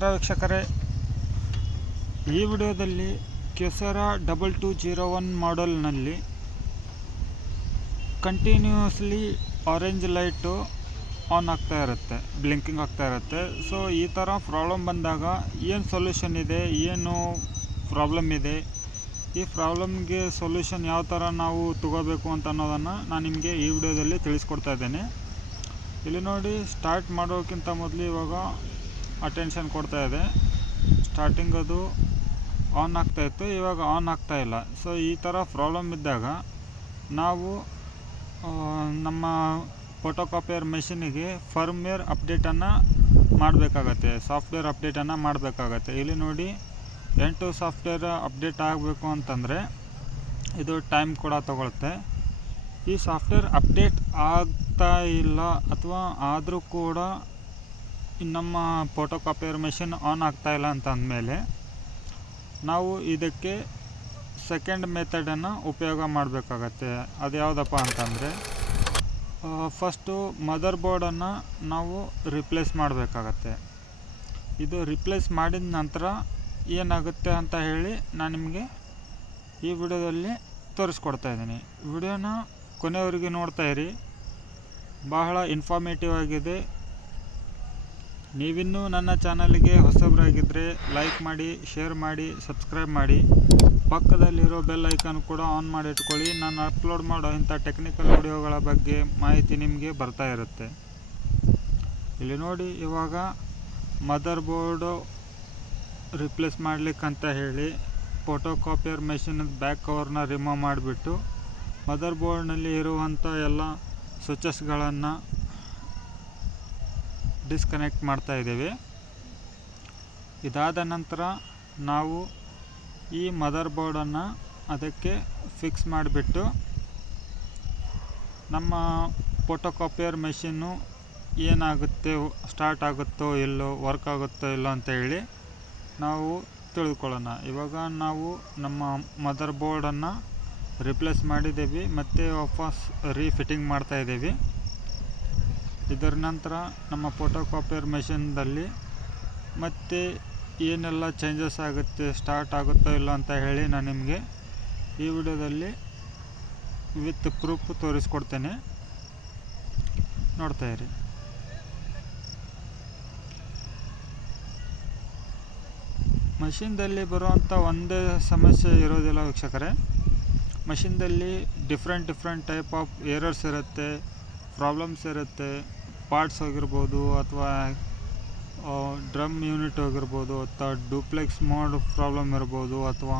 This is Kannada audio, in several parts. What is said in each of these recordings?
ನಮಸ್ಕಾರ ವೀಕ್ಷಕರೇ, ಈ ವಿಡಿಯೋದಲ್ಲಿ ಕೆಸರಾ 2201 ಮಾಡೆಲ್ನಲ್ಲಿ ಕಂಟಿನ್ಯೂಸ್ಲಿ ಆರೆಂಜ್ ಲೈಟು ಆನ್ ಆಗ್ತಾ ಇರುತ್ತೆ, ಬ್ಲಿಂಕಿಂಗ್ ಆಗ್ತಾ ಇರುತ್ತೆ. ಸೊ ಈ ಥರ ಪ್ರಾಬ್ಲಮ್ ಬಂದಾಗ ಏನು ಸೊಲ್ಯೂಷನ್ ಇದೆ, ಏನು ಪ್ರಾಬ್ಲಮ್ ಇದೆ, ಈ ಪ್ರಾಬ್ಲಮ್ಗೆ ಸೊಲ್ಯೂಷನ್ ಯಾವ ಥರ ನಾವು ತಗೋಬೇಕು ಅಂತ ಅನ್ನೋದನ್ನು ನಾನು ನಿಮಗೆ ಈ ವಿಡಿಯೋದಲ್ಲಿ ತಿಳಿಸ್ಕೊಡ್ತಾ ಇದ್ದೇನೆ. ಇಲ್ಲಿ ನೋಡಿ, ಸ್ಟಾರ್ಟ್ ಮಾಡೋಕ್ಕಿಂತ ಮೊದಲು ಇವಾಗ ಅಟೆನ್ಷನ್ ಕೊಡ್ತಾ ಇದೆ. ಸ್ಟಾರ್ಟಿಂಗ್ ಅದು ಆನ್ ಆಗ್ತಾಯಿತ್ತು, ಇವಾಗ ಆನ್ ಆಗ್ತಾ ಇಲ್ಲ. ಸೊ ಈ ಥರ ಪ್ರಾಬ್ಲಮ್ ಇದ್ದಾಗ ನಾವು ನಮ್ಮ ಫೋಟೋಕಾಪಿಯರ್ ಮೆಷಿನಿಗೆ ಫರ್ಮ್ವೇರ್ ಅಪ್ಡೇಟನ್ನು ಮಾಡಬೇಕಾಗತ್ತೆ, ಸಾಫ್ಟ್ವೇರ್ ಅಪ್ಡೇಟನ್ನು ಮಾಡಬೇಕಾಗತ್ತೆ. ಇಲ್ಲಿ ನೋಡಿ, 8 ಸಾಫ್ಟ್ವೇರ್ ಅಪ್ಡೇಟ್ ಆಗಬೇಕು ಅಂತಂದರೆ ಇದು ಟೈಮ್ ಕೂಡ ತಗೊಳುತ್ತೆ. ಈ ಸಾಫ್ಟ್ವೇರ್ ಅಪ್ಡೇಟ್ ಆಗ್ತಾ ಇಲ್ಲ ಅಥವಾ ಆದರೂ ಕೂಡ ನಮ್ಮ ಫೋಟೋಕಾಪಿಯರ್ ಮೆಷಿನ್ ಆನ್ ಆಗ್ತಾ ಇಲ್ಲ ಅಂತ ಅಂದಮೇಲೆ ನಾವು ಇದಕ್ಕೆ ಸೆಕೆಂಡ್ ಮೆಥಡನ್ನು ಉಪಯೋಗ ಮಾಡಬೇಕಾಗತ್ತೆ. ಅದು ಯಾವುದಪ್ಪ ಅಂತಂದರೆ, ಫಸ್ಟು ಮದರ್ ಬೋರ್ಡನ್ನು ನಾವು ರಿಪ್ಲೇಸ್ ಮಾಡಬೇಕಾಗತ್ತೆ. ಇದು ರಿಪ್ಲೇಸ್ ಮಾಡಿದ ನಂತರ ಏನಾಗುತ್ತೆ ಅಂತ ಹೇಳಿ ನಾನು ನಿಮಗೆ ಈ ವಿಡಿಯೋದಲ್ಲಿ ತೋರಿಸ್ಕೊಡ್ತಾ ಇದ್ದೀನಿ. ವಿಡಿಯೋನ ಕೊನೆಯವರೆಗೆ ನೋಡ್ತಾ ಇರಿ, ಬಹಳ ಇನ್ಫಾರ್ಮೇಟಿವ್ ಆಗಿದೆ. ನೀವಿನ್ನೂ ನನ್ನ ಚಾನಲ್ಗೆ ಹೊಸಬರಾಗಿದ್ದರೆ ಲೈಕ್ ಮಾಡಿ, ಶೇರ್ ಮಾಡಿ, ಸಬ್ಸ್ಕ್ರೈಬ್ ಮಾಡಿ. ಪಕ್ಕದಲ್ಲಿರೋ ಬೆಲ್ ಐಕಾನ್ ಕೂಡ ಆನ್ ಮಾಡಿ ಇಟ್ಕೊಳ್ಳಿ. ನಾನು ಅಪ್ಲೋಡ್ ಮಾಡೋ ಇಂಥ ಟೆಕ್ನಿಕಲ್ ವಿಡಿಯೋಗಳ ಬಗ್ಗೆ ಮಾಹಿತಿ ನಿಮಗೆ ಬರ್ತಾ ಇರುತ್ತೆ. ಇಲ್ಲಿ ನೋಡಿ, ಇವಾಗ ಮದರ್ ಬೋರ್ಡು ರಿಪ್ಲೇಸ್ ಮಾಡಲಿಕ್ಕಂತ ಹೇಳಿ ಫೋಟೋಕಾಪಿಯರ್ ಮೆಷಿನದ ಬ್ಯಾಕ್ ಕವರ್ನ ರಿಮೂವ್ ಮಾಡಿಬಿಟ್ಟು ಮದರ್ ಬೋರ್ಡ್ನಲ್ಲಿ ಇರುವಂಥ ಎಲ್ಲ ಸ್ವಿಚಸ್ಗಳನ್ನು ಡಿಸ್ಕನೆಕ್ಟ್ ಮಾಡ್ತಾ ಇದ್ದೇವೆ. ಇದಾದ ನಂತರ ನಾವು ಈ ಮದರ್ ಬೋರ್ಡನ್ನು ಅದಕ್ಕೆ ಫಿಕ್ಸ್ ಮಾಡಿಬಿಟ್ಟು ನಮ್ಮ ಫೋಟೋಕಾಪಿಯರ್ ಮೆಷಿನ್ನು ಏನಾಗುತ್ತೆ, ಸ್ಟಾರ್ಟ್ ಆಗುತ್ತೋ ಇಲ್ಲೋ, ವರ್ಕ್ ಆಗುತ್ತೋ ಇಲ್ಲೋ ಅಂತ ಹೇಳಿ ನಾವು ತಿಳಿದುಕೊಳ್ಳೋಣ. ಇವಾಗ ನಾವು ನಮ್ಮ ಮದರ್ ಬೋರ್ಡನ್ನು ರಿಪ್ಲೇಸ್ ಮಾಡಿದ್ದೇವೆ ಮತ್ತು ವಾಪಸ್ ರೀಫಿಟ್ಟಿಂಗ್ ಮಾಡ್ತಾಯಿದ್ದೇವೆ. ಇದರ ನಂತರ ನಮ್ಮ ಫೋಟೋಕಾಪಿಯರ್ ಮೆಷಿನ್ದಲ್ಲಿ ಮತ್ತೆ ಏನೆಲ್ಲ ಚೇಂಜಸ್ ಆಗುತ್ತೆ, ಸ್ಟಾರ್ಟ್ ಆಗುತ್ತೋ ಇಲ್ಲ ಅಂತ ಹೇಳಿ ನಾನು ನಿಮಗೆ ಈ ವಿಡಿಯೋದಲ್ಲಿ ವಿತ್ ಪ್ರೂಫ್ ತೋರಿಸ್ಕೊಡ್ತೇನೆ, ನೋಡ್ತಾ ಇರಿ. ಮಷಿನ್ದಲ್ಲಿ ಬರುವಂಥ ಒಂದೇ ಸಮಸ್ಯೆ ಇರೋದಿಲ್ಲ ವೀಕ್ಷಕರೇ. ಮಷಿನ್ದಲ್ಲಿ ಡಿಫ್ರೆಂಟ್ ಟೈಪ್ ಆಫ್ ಏರರ್ಸ್ ಇರುತ್ತೆ, ಪ್ರಾಬ್ಲಮ್ಸ್ ಇರುತ್ತೆ. ಪಾರ್ಟ್ಸ್ ಹೋಗಿರ್ಬೋದು, ಅಥವಾ ಡ್ರಮ್ ಯೂನಿಟ್ ಹೋಗಿರ್ಬೋದು, ಅಥವಾ ಡೂಪ್ಲೆಕ್ಸ್ ಮೋಡ್ ಪ್ರಾಬ್ಲಮ್ ಇರ್ಬೋದು, ಅಥವಾ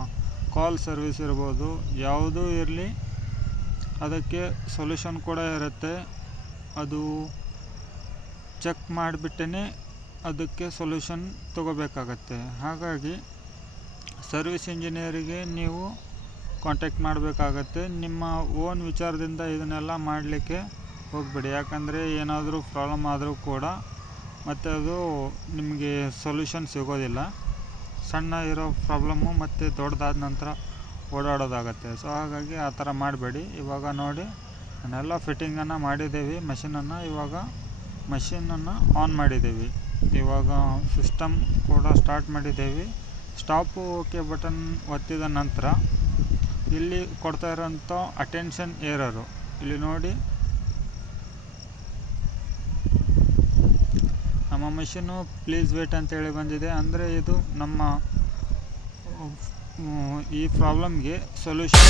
ಕಾಲ್ ಸರ್ವಿಸ್ ಇರ್ಬೋದು. ಯಾವುದೂ ಇರಲಿ, ಅದಕ್ಕೆ ಸೊಲ್ಯೂಷನ್ ಕೂಡ ಇರುತ್ತೆ. ಅದು ಚೆಕ್ ಮಾಡಿಬಿಟ್ಟೇ ಅದಕ್ಕೆ ಸೊಲ್ಯೂಷನ್ ತಗೋಬೇಕಾಗತ್ತೆ. ಹಾಗಾಗಿ ಸರ್ವಿಸ್ ಇಂಜಿನಿಯರಿಗೆ ನೀವು ಕಾಂಟ್ಯಾಕ್ಟ್ ಮಾಡಬೇಕಾಗತ್ತೆ. ನಿಮ್ಮ ಓನ್ ವಿಚಾರದಿಂದ ಇದನ್ನೆಲ್ಲ ಮಾಡಲಿಕ್ಕೆ ಹೋಗಬೇಡಿ. ಯಾಕಂದರೆ ಏನಾದರೂ ಪ್ರಾಬ್ಲಮ್ ಆದರೂ ಕೂಡ ಮತ್ತು ಅದು ನಿಮಗೆ ಸೊಲ್ಯೂಷನ್ ಸಿಗೋದಿಲ್ಲ. ಸಣ್ಣ ಇರೋ ಪ್ರಾಬ್ಲಮ್ಮು ಮತ್ತು ದೊಡ್ಡದಾದ ನಂತರ ಓಡಾಡೋದಾಗತ್ತೆ. ಸೊ ಹಾಗಾಗಿ ಆ ಥರ ಮಾಡಬೇಡಿ. ಇವಾಗ ನೋಡಿ, ನಾನೆಲ್ಲ ಫಿಟ್ಟಿಂಗನ್ನು ಮಾಡಿದ್ದೇವೆ ಮಷಿನನ್ನು. ಇವಾಗ ಮಷಿನನ್ನು ಆನ್ ಮಾಡಿದ್ದೇವೆ. ಇವಾಗ ಸಿಸ್ಟಮ್ ಕೂಡ ಸ್ಟಾರ್ಟ್ ಮಾಡಿದ್ದೇವೆ. ಸ್ಟಾಪು ಓಕೆ ಬಟನ್ ಒತ್ತಿದ ನಂತರ ಇಲ್ಲಿ ಕೊಡ್ತಾ ಇರೋಂಥ ಅಟೆನ್ಷನ್ ಏರರು ಇಲ್ಲಿ ನೋಡಿ, ನಮ್ಮ ಮಷೀನು ಪ್ಲೀಸ್ ವೇಟ್ ಅಂತೇಳಿ ಬಂದಿದೆ. ಅಂದರೆ ಇದು ನಮ್ಮ ಈ ಪ್ರಾಬ್ಲಮ್ಗೆ ಸೊಲ್ಯೂಷನ್.